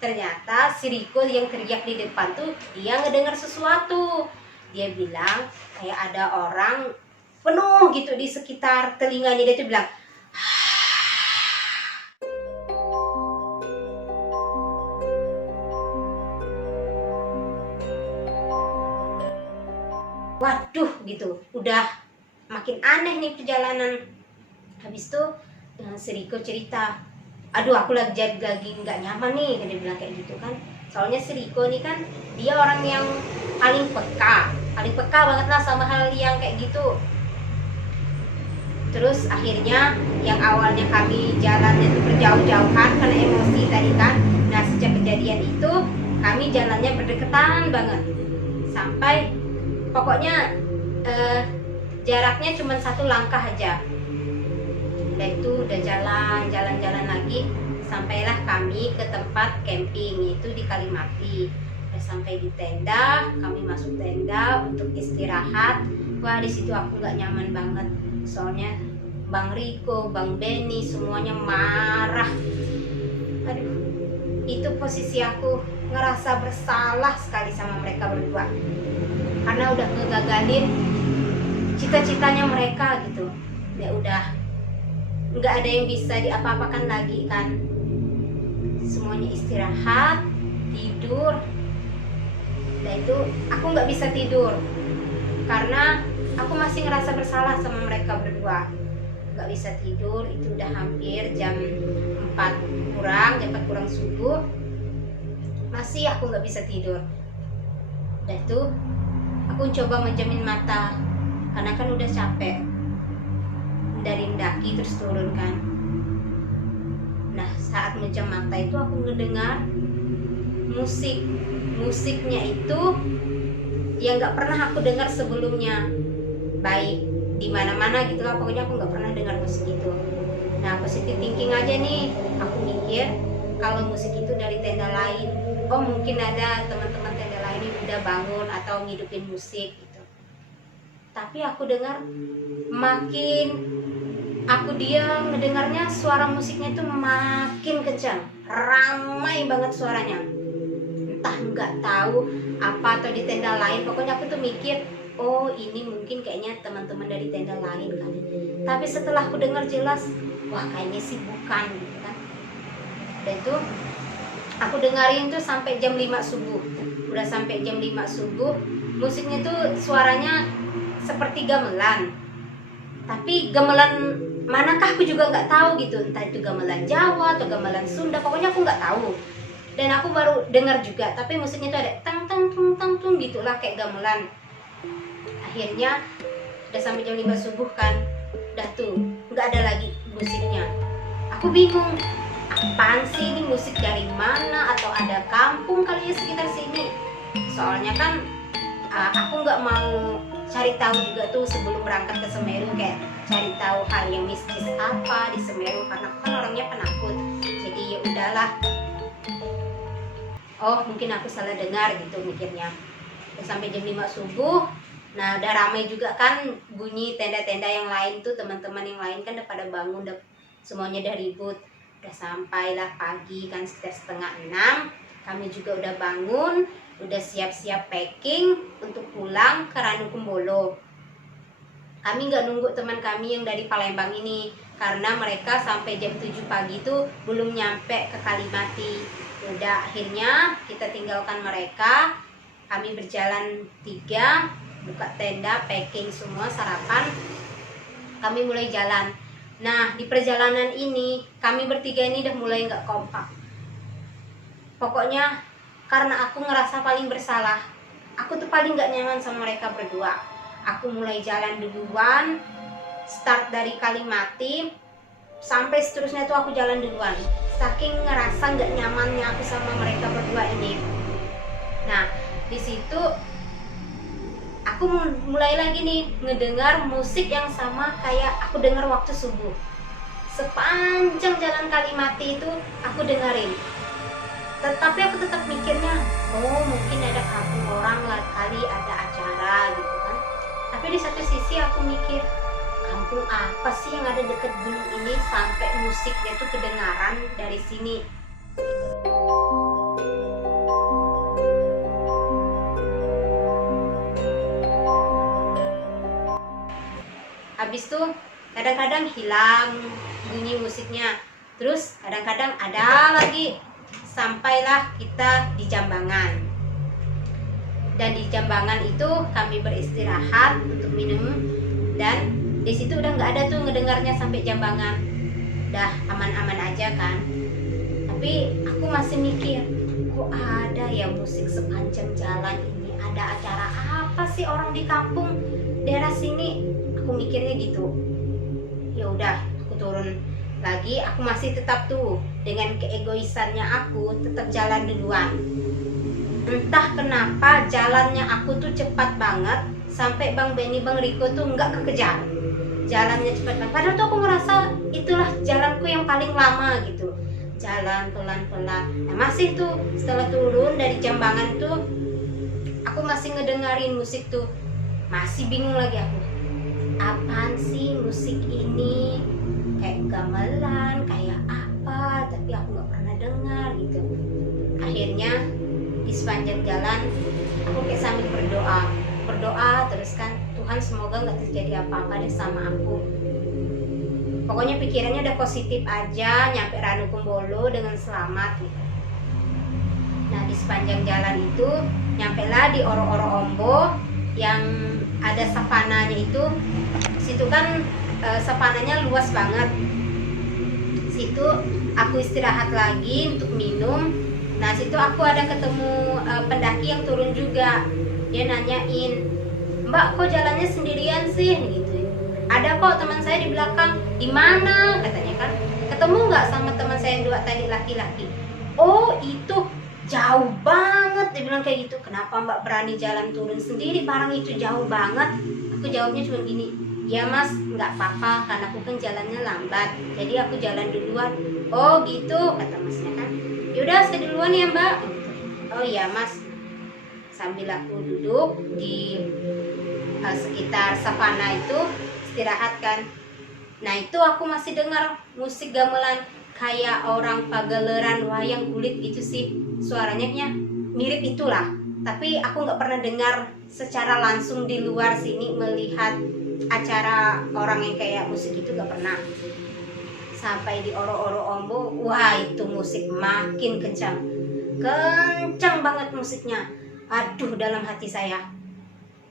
Ternyata si Riko yang teriak di depan tuh dia ngedengar sesuatu. Dia bilang kayak ada orang penuh gitu di sekitar telinganya. Dia tuh bilang, waduh gitu. Udah makin aneh nih perjalanan. Habis itu si Riko cerita, aduh aku lagi nggak nyaman nih, dia bilang kayak gitu kan. Soalnya si Riko nih kan dia orang yang paling peka banget lah sama hal yang kayak gitu. Terus akhirnya yang awalnya kami jalannya tuh berjauh-jauhan karena emosi tadi kan. Nah sejak kejadian itu kami jalannya berdekatan banget, sampai pokoknya jaraknya cuma 1 langkah aja. Udah itu udah jalan lagi, sampailah kami ke tempat camping, yaitu di Kalimati. Udah sampai di tenda, kami masuk tenda untuk istirahat. Wah di situ aku nggak nyaman banget, soalnya Bang Riko, Bang Benny semuanya marah. Aduh, itu posisi aku ngerasa bersalah sekali sama mereka berdua, karena udah ngegagalin cita-citanya mereka gitu. Ya udah nggak ada yang bisa diapa-apakan lagi kan. Semuanya istirahat, tidur. Dan itu aku nggak bisa tidur karena aku masih ngerasa bersalah sama mereka berdua. Nggak bisa tidur, itu udah hampir jam 4 kurang subuh, masih aku nggak bisa tidur. Udah itu aku coba menjamin mata karena kan udah capek dari mendaki terus turun kan. Nah saat menjam mata itu aku ngedengar musiknya itu yang nggak pernah aku dengar sebelumnya, baik di mana-mana gitu lah. Pokoknya aku nggak pernah dengar musik itu. Nah positive thinking aja nih, aku mikir kalau musik itu dari tenda lain, oh mungkin ada teman-teman tenda lain yang udah bangun atau ngidupin musik gitu. Tapi aku dengar, makin aku diam ngedengarnya, suara musiknya itu makin kencang, ramai banget suaranya. Entah nggak tahu apa atau di tenda lain, pokoknya aku tuh mikir, oh ini mungkin kayaknya teman-teman dari tenda lain kan. Tapi setelah aku dengar jelas, wah kayaknya sih bukan gitu kan. Dan itu aku dengerin tuh sampai jam 5 subuh. Udah sampai jam 5 subuh, musiknya tuh suaranya seperti gamelan. Tapi gamelan manakah aku juga nggak tahu gitu, entah itu gamelan Jawa atau gamelan Sunda, pokoknya aku nggak tahu. Dan aku baru dengar juga, tapi musiknya itu ada tang tang tung tang tung gitulah kayak gamelan. Akhirnya udah sampai jam 5 subuh kan, udah tuh nggak ada lagi musiknya. Aku bingung, apaan sih ini, musik dari mana, atau ada kampung kali ya sekitar sini. Soalnya kan aku nggak mau cari tahu juga tuh sebelum berangkat ke Semeru, kayak cari tahu hal yang mistis apa di Semeru, karena aku kan orangnya penakut. Jadi ya udahlah, oh mungkin aku salah dengar gitu mikirnya. Udah sampai jam 5 subuh, nah udah ramai juga kan bunyi tenda-tenda yang lain tuh, teman-teman yang lain kan udah pada bangun, udah semuanya udah ribut. Udah sampailah pagi kan sekitar 5:30, kami juga udah bangun, udah siap-siap packing untuk pulang ke Ranukumbolo. Kami nggak nunggu teman kami yang dari Palembang ini, karena mereka sampai jam 7 pagi itu belum nyampe ke Kalimati. Udah akhirnya kita tinggalkan mereka, kami berjalan 3, buka tenda, packing semua, sarapan, kami mulai jalan. Nah di perjalanan ini kami bertiga ini udah mulai nggak kompak. Pokoknya karena aku ngerasa paling bersalah, aku tuh paling nggak nyaman sama mereka berdua. Aku mulai jalan duluan, start dari Kalimati sampai seterusnya tuh aku jalan duluan, saking ngerasa nggak nyamannya aku sama mereka berdua ini. Nah di situ aku mulai lagi nih ngedengar musik yang sama kayak aku dengar waktu subuh. Sepanjang jalan Kalimati itu aku dengerin, tetapi aku tetap mikirnya, oh mungkin ada kampung orang lah kali, ada acara gitu kan. Tapi di satu sisi aku mikir, kampung apa sih yang ada deket gunung ini sampai musiknya tuh kedengaran dari sini. habis tuh kadang-kadang hilang bunyi musiknya, terus kadang-kadang ada lagi, sampailah kita di Jambangan. Dan di Jambangan itu kami beristirahat untuk minum, dan di situ udah nggak ada tuh ngedengarnya sampai Jambangan, udah aman-aman aja kan. Tapi aku masih mikir, kok ada ya musik sepanjang jalan ini, ada acara apa sih orang di kampung daerah sini, aku mikirnya gitu. Ya udah, aku turun lagi, aku masih tetap tuh dengan keegoisannya aku tetap jalan duluan. Entah kenapa jalannya aku tuh cepat banget, sampai Bang Benny, Bang Riko tuh nggak kekejar. Jalannya cepat banget, padahal tuh aku ngerasa itulah jalanku yang paling lama gitu. Jalan pelan-pelan. Nah masih tuh setelah turun dari Jambangan tuh aku masih ngedengerin musik tuh, masih bingung lagi aku, apaan sih musik ini, kayak gamelan, kayak apa, tapi aku nggak pernah dengar gitu. Akhirnya di sepanjang jalan aku kayak sambil berdoa terus kan, Tuhan semoga nggak terjadi apa-apa deh sama aku. Pokoknya pikirannya udah positif aja, nyampe Ranukumbolo dengan selamat gitu. Nah di sepanjang jalan itu nyampe lah di Oro-Oro Ombo yang ada savananya itu. Situ kan savananya luas banget. Situ aku istirahat lagi untuk minum. Nah situ aku ada ketemu pendaki yang turun juga. Dia nanyain, Mbak kok jalannya sendirian sih gitu. Ada kok teman saya di belakang. Di mana katanya kan, ketemu nggak sama teman saya yang 2 tadi laki-laki? Oh itu jauh banget, dia bilang kayak gitu. Kenapa Mbak berani jalan turun sendiri, barang itu jauh banget? Aku jawabnya cuma gini, ya mas nggak apa-apa, karena aku kan jalannya lambat, jadi aku jalan duluan. Oh gitu kata masnya kan, yaudah saya duluan ya Mbak. Oh iya mas. Sambil aku duduk di sekitar savana itu istirahat kan. Nah itu aku masih dengar musik gamelan, kayak orang pagaleran wayang kulit gitu sih suaranya, mirip itulah. Tapi aku nggak pernah dengar secara langsung di luar sini, melihat acara orang yang kayak musik itu nggak pernah. Sampai di Oro-Oro Ombo, wah itu musik makin kencang banget musiknya. Aduh dalam hati saya,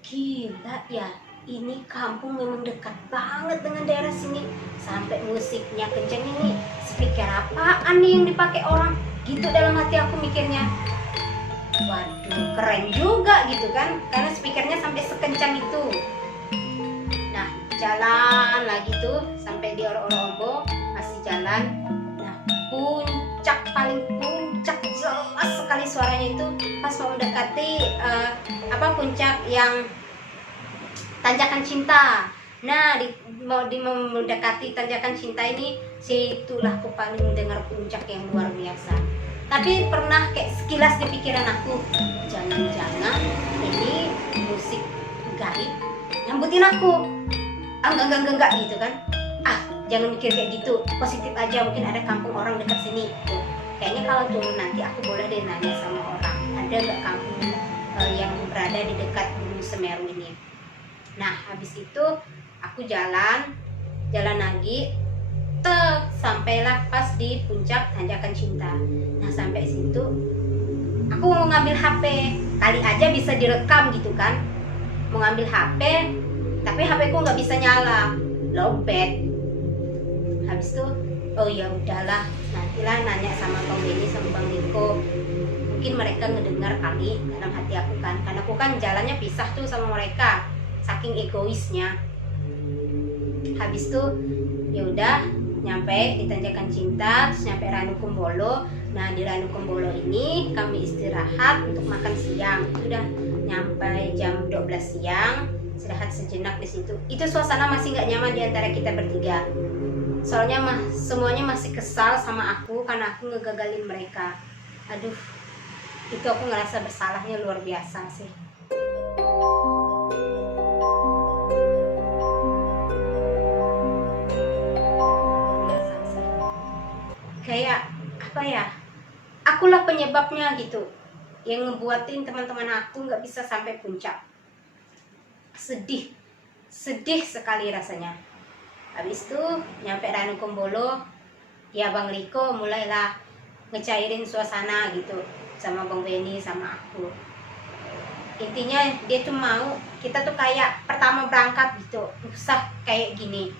gila ya, ini kampung memang dekat banget dengan daerah sini, sampai musiknya kencang ini. Speaker apaan nih yang dipakai orang gitu, dalam hati aku mikirnya. Waduh keren juga gitu kan, karena speakernya sampai sekencang itu. Nah jalan lagi tuh sampai di Oro-Oro Ombo, masih jalan. Nah paling puncak jelas sekali suaranya itu pas mau mendekati puncak yang Tanjakan Cinta. Nah mau mendekati Tanjakan Cinta ini, situlah aku paling mendengar puncak yang luar biasa. Tapi pernah kayak sekilas di pikiran aku, jangan-jangan ini musik gaib nyambutin aku. Enggak gitu kan. Jangan mikir kayak gitu, positif aja, mungkin ada kampung orang dekat sini tuh. Kayaknya kalau turun nanti aku boleh deh nanya sama orang, ada nggak kampung yang berada di dekat Gunung Semeru ini. Nah habis itu aku jalan lagi, sampailah pas di puncak Tanjakan Cinta. Nah sampai situ aku mau ngambil HP, kali aja bisa direkam gitu kan. Mau ngambil HP, tapi HP ku nggak bisa nyala, lowbat. Habis itu oh ya udahlah, nantilah nanya sama Bang Benny sama Bang Riko, mungkin mereka ngedengar kali, dalam hati aku kan, karena aku kan jalannya pisah tuh sama mereka, saking egoisnya. Habis itu ya udah nyampe di Tanjakan Cinta, terus nyampe Ranukumbolo. Nah di Ranukumbolo ini kami istirahat untuk makan siang. Udah nyampe jam 12 siang, istirahat sejenak di situ. Itu suasana masih nggak nyaman di antara kita bertiga. Soalnya semuanya masih kesal sama aku karena aku ngegagalin mereka. Aduh, itu aku ngerasa bersalahnya luar biasa sih. Kayak apa ya, akulah penyebabnya gitu, yang ngebuatin teman-teman aku nggak bisa sampai puncak. Sedih sekali rasanya. Habis itu nyampe Ranu Kumbolo, ya Bang Riko mulailah ngecairin suasana gitu sama Bang Benny sama aku. Intinya dia tuh mau kita tuh kayak pertama berangkat gitu, usah kayak gini,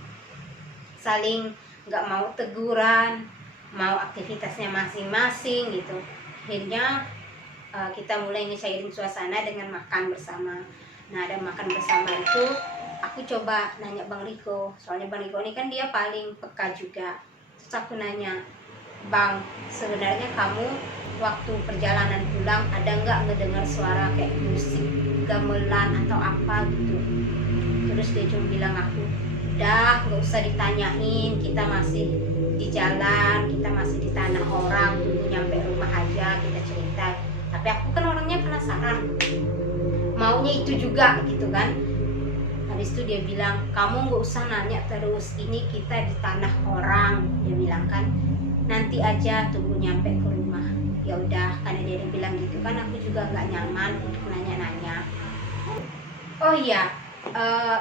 saling nggak mau teguran, mau aktivitasnya masing-masing gitu. Akhirnya kita mulai ngecairin suasana dengan makan bersama. Nah, ada makan bersama itu aku coba nanya Bang Riko, soalnya Bang Riko ini kan dia paling peka juga. Terus aku nanya, Bang, sebenarnya kamu waktu perjalanan pulang ada nggak ngedengar suara kayak musik gamelan atau apa gitu? Terus dia cuma bilang aku, udah nggak usah ditanyain, kita masih di jalan, kita masih di tanah orang, tunggu nyampe rumah aja kita cerita. Tapi aku kan orangnya penasaran, maunya itu juga gitu kan. Habis itu dia bilang, kamu nggak usah nanya terus, ini kita di tanah orang, dia bilang kan, nanti aja tunggu nyampe ke rumah. Ya udah, karena dia bilang gitu kan, aku juga nggak nyaman untuk nanya-nanya. Oh iya,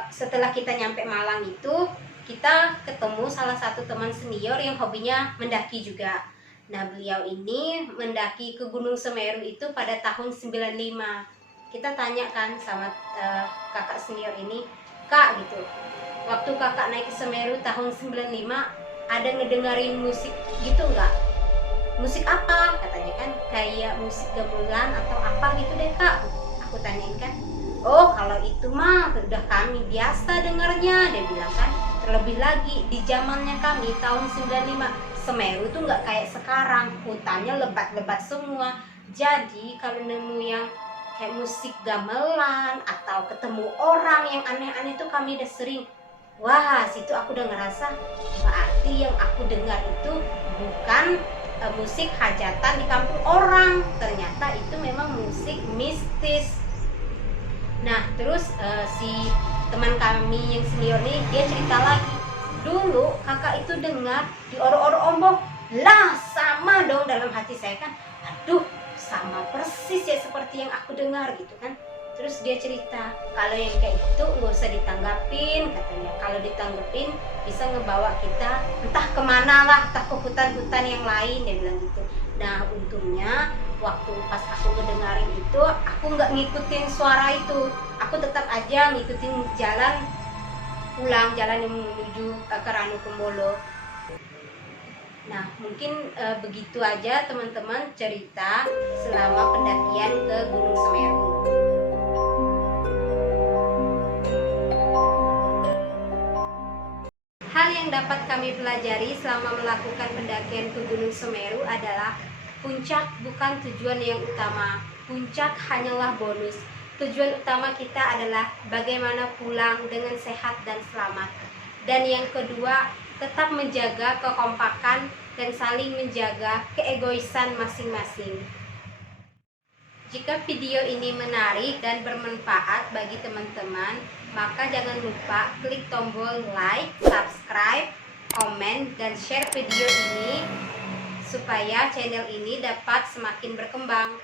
setelah kita nyampe Malang itu, kita ketemu salah satu teman senior yang hobinya mendaki juga. Nah, beliau ini mendaki ke Gunung Semeru itu pada tahun 95. Kita tanya kan sama kakak senior ini, Kak gitu, waktu kakak naik ke Semeru tahun 95, ada ngedengerin musik gitu nggak? Musik apa? Katanya kan, kayak musik gamelan atau apa gitu deh Kak. Aku tanyain kan, oh kalau itu mah udah kami biasa dengarnya, dia bilang kan. Terlebih lagi di zamannya kami tahun 95, Semeru tuh nggak kayak sekarang, hutannya lebat-lebat semua. Jadi kalau nemu yang kayak musik gamelan atau ketemu orang yang aneh-aneh tuh kami udah sering. Wah, situ aku udah ngerasa berarti yang aku dengar itu bukan musik hajatan di kampung orang, ternyata itu memang musik mistis. Nah, terus si teman kami yang senior nih, dia cerita lagi, dulu kakak itu dengar di oro-oro ombok. Lah, sama dong dalam hati saya kan, aduh sama persis ya seperti yang aku dengar gitu kan. Terus dia cerita, kalau yang kayak gitu nggak usah ditanggapin katanya, kalau ditanggapin bisa ngebawa kita entah kemana lah, entah ke hutan-hutan yang lain, dia bilang gitu. Nah, untungnya waktu pas aku ngedengarin itu, aku nggak ngikutin suara itu, aku tetap aja ngikutin jalan pulang, jalan yang menuju ke Ranu Kumbolo. Nah, mungkin begitu aja teman-teman cerita selama pendakian ke Gunung Semeru. Hal yang dapat kami pelajari selama melakukan pendakian ke Gunung Semeru adalah puncak bukan tujuan yang utama. Puncak hanyalah bonus. Tujuan utama kita adalah bagaimana pulang dengan sehat dan selamat. Dan yang kedua, tetap menjaga kekompakan dan saling menjaga keegoisan masing-masing. Jika video ini menarik dan bermanfaat bagi teman-teman, maka jangan lupa klik tombol like, subscribe, komen, dan share video ini supaya channel ini dapat semakin berkembang.